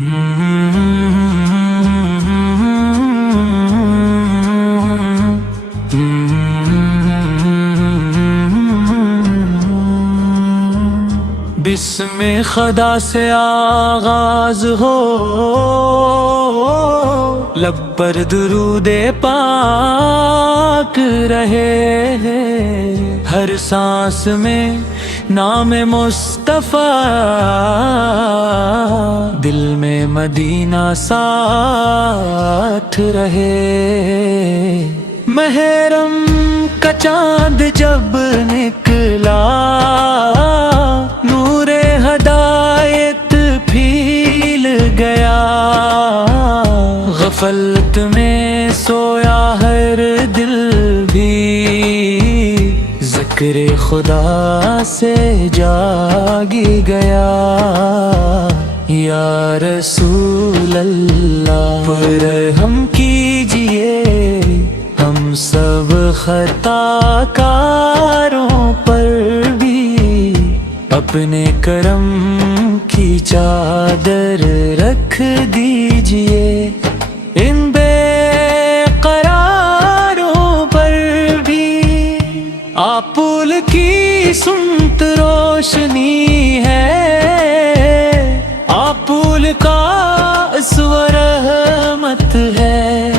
بسم خدا سے آغاز ہو، لب پر درود پاک رہے، ہر سانس میں نام مصطفیٰ، دل میں مدینہ ساتھ رہے۔ محرم کا چاند جب نکلا، نور ہدایت پھیل گیا، غفلت میں سویا ہر دل بھی، ذکر خدا سے جاگی گیا۔ یا رسول اللہ پر ہم کیجئے، ہم سب خطا کاروں پر بھی اپنے کرم کی چادر رکھ دیجئے، ان بے قراروں پر بھی آپ پھول کی سنت روشنی ہے، آپ پھول کا اسوہ رحمت ہے،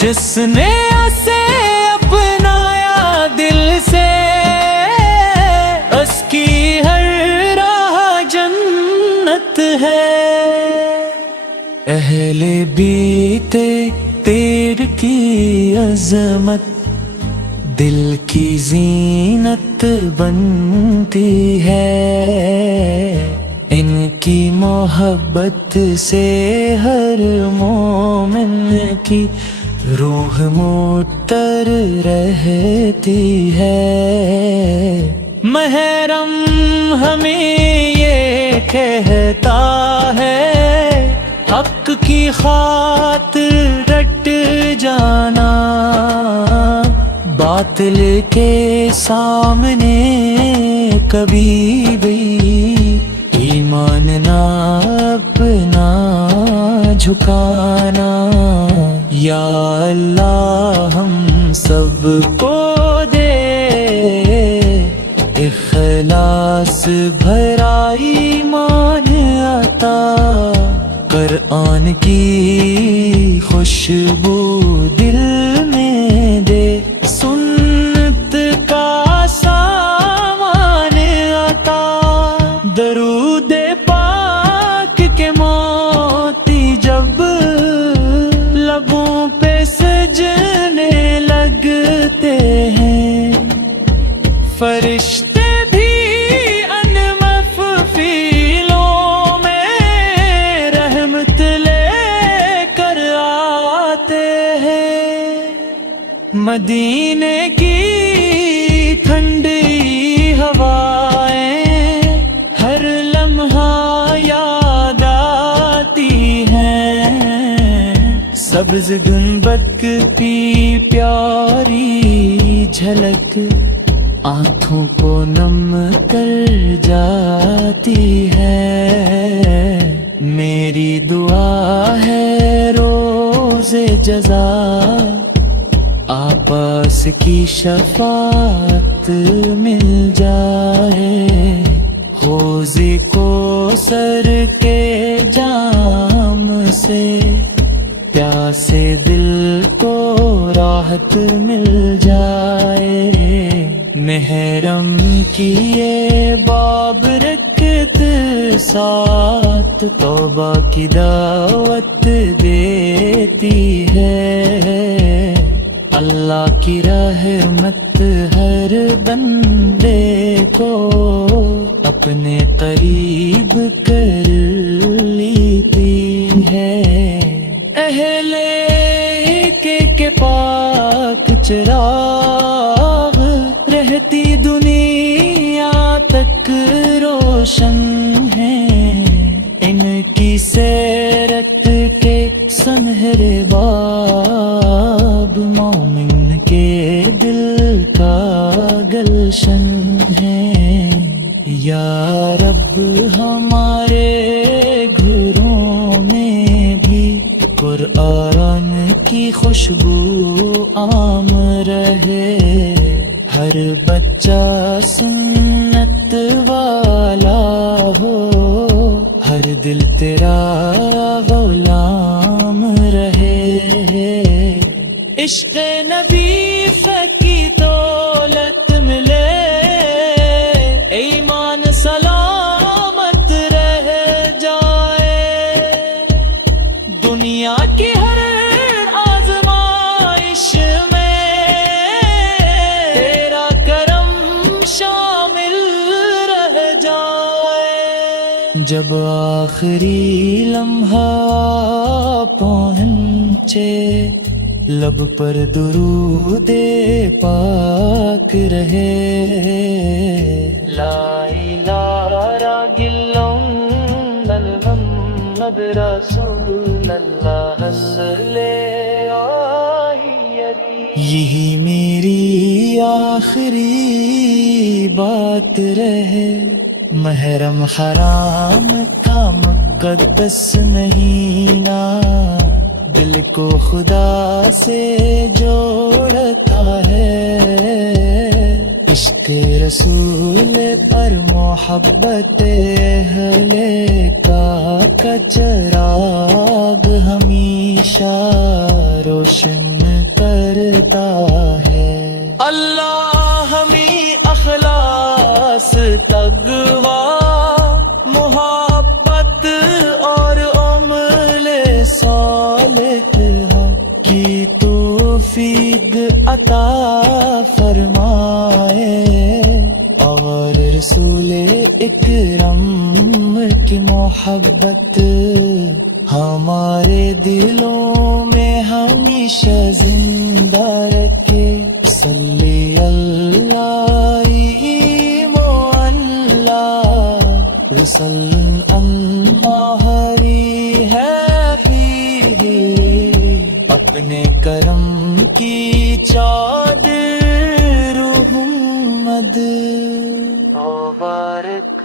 جس نے اسے اپنایا دل سے، اس کی ہر راہ جنت ہے۔ اہل بیت تیر کی عظمت دل کی زینت بنتی ہے، ان کی محبت سے ہر مومن کی روح معطر رہتی ہے۔ محرم ہمیں یہ کہتا ہے، حق کی خاطر ڈٹ جانا، باطل کے سامنے کبھی بھی ایمان نہ اپنا جھکانا۔ یا اللہ ہم سب کو دے اخلاص بھرا ایمان عطا، قرآن کی خوشبو دل میں دے، سنت کا سامان عطا، درود پاک کے موتی جب لبوں پہ سجنے لگتے ہیں، فرشتے بھی ان مفعولوں میں رحمت لے کر آتے ہیں۔ مدینے کی ٹھنڈی ہوائیں ہر لمحہ یاد آتی ہیں، سبز گنبد کی پیاری جھلک آنکھوں کو نم کر جاتی ہے۔ میری دعا ہے روز جزا آپاس کی شفاعت مل جائے، حوض کوثر کے جام سے پیاسے دل کو راحت مل جائے۔ محرم کی یہ باب رکعت ساتھ توبہ کی دعوت دیتی ہے، اللہ کی رحمت ہر بندے کو اپنے قریب کر لیتی ہے۔ اہل کے پاک چراغ رہتی دنیا تک روشن ہیں، ان کی سیرت کے سنہرے باب مومن کے دل کا گلشن ہے۔ یا رب ہمارے گھر قرآن کی خوشبو عام رہے، ہر بچہ سنت والا ہو، ہر دل تیرا غلام رہے۔ عشق نبی کی دولت ملے، ایمان سلامت رہ جائے، دنیا کی ہر آزمائش میں تیرا کرم شامل رہ جائے۔ جب آخری لمحہ پہنچے، لب پر درود پاک رہے، لا الہ الا اللہ محمد رسول اللہ صلی یہی میری آخری بات رہے، محرم حرام کا مقدس مہینہ دل کو خدا سے جوڑتا ہے، عشق رسول پر محبت اہل کا چراغ ہمیشہ روشن کرتا ہے۔ اللہ ہمیں اخلاص، تقویٰ، محبت اور عمل صالح کی توفیق عطا فرمائے، اور رسول اکرم کی محبت ہمارے دلوں میں ہمیشہ زندہ رکھے۔ صلی اللہ رسول اللہ ہے فیہ، اپنے کرم کی چادر محمد مبارک